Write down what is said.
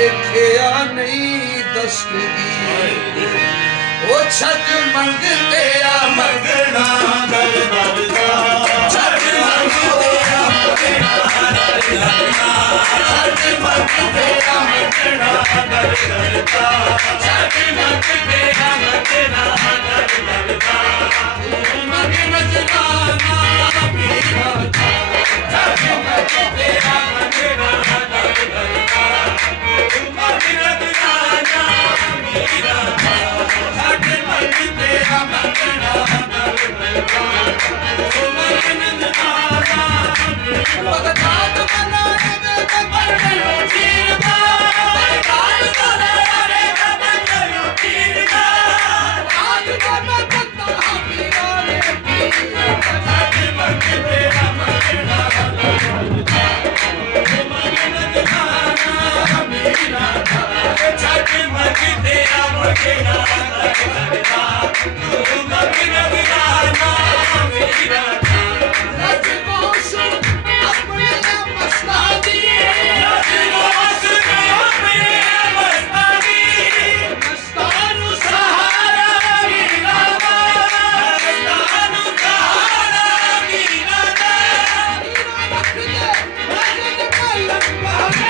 ਦੇਖਿਆ ਨਹੀਂ ਦਸਤਗੀ ਉਹ ਛੱਜ ਮੰਗਦੇ ਆ ਮੰਗਣਾ ਦਰ ਦਰ ਦਾ ਛੱਜ ਮੰਗਦੇ ਆ ਮੰਗਣਾ ਦਰ ਦਰ ਦਾ ਛੱਜ ਮੰਗਦੇ ਆ ਮੰਗਣਾ ਦਰ ਦਰ ਦਾ ਛੱਜ ਮੰਗਦੇ ਆ ਮੰਗਣਾ ਦਰ ਦਰ ਦਾ ਮੰਗ ਨਜ਼ਰਾਨਾ ਮੀਰਾ ਛੱਜ ਮੰਗਦੇ ਆ ਮੰਗਣਾ ਦਰ ਦਰ ਦਾ ਮੰਗ ਨਜ਼ਰਾਨਾ ਮੀਰਾ ਛੱਜ ਮੰਗਦੇ ਆ ਮੰਗਣਾ ਦਰ ਦਰ ਦਾ ਮੰਗ ਨਜ਼ਰਾਨਾ ਭਗਤਾਂ ਮਨਾਏ ਦੇ ਬੰਦਨ ਜੀਰ ਦਾ ਭਗਤਾਂ ਮਨਾਏ ਦੇ ਬੰਦਨ ਜੀਰ ਦਾ ਆਜ ਬਾਬਾ ਭਗਤਾਂ ਪੀਰਾਂ ਦੇ ਪੀਰ ਛੱਜ ਮੰਗਦੇ ਆ ਮੰਗਣਾ ਦਰ ਦਰ ਦਾ ਮੰਗ ਨਜ਼ਰਾਨਾ ਮੀਰਾ ਛੱਜ ਮੰਗਦੇ ਆ ਮੰਗਣਾ ਦਰ ਦਰ ਦਾ ਮੰਗ ਨਜ਼ਰਾਨਾ ਮੀਰਾ Okay.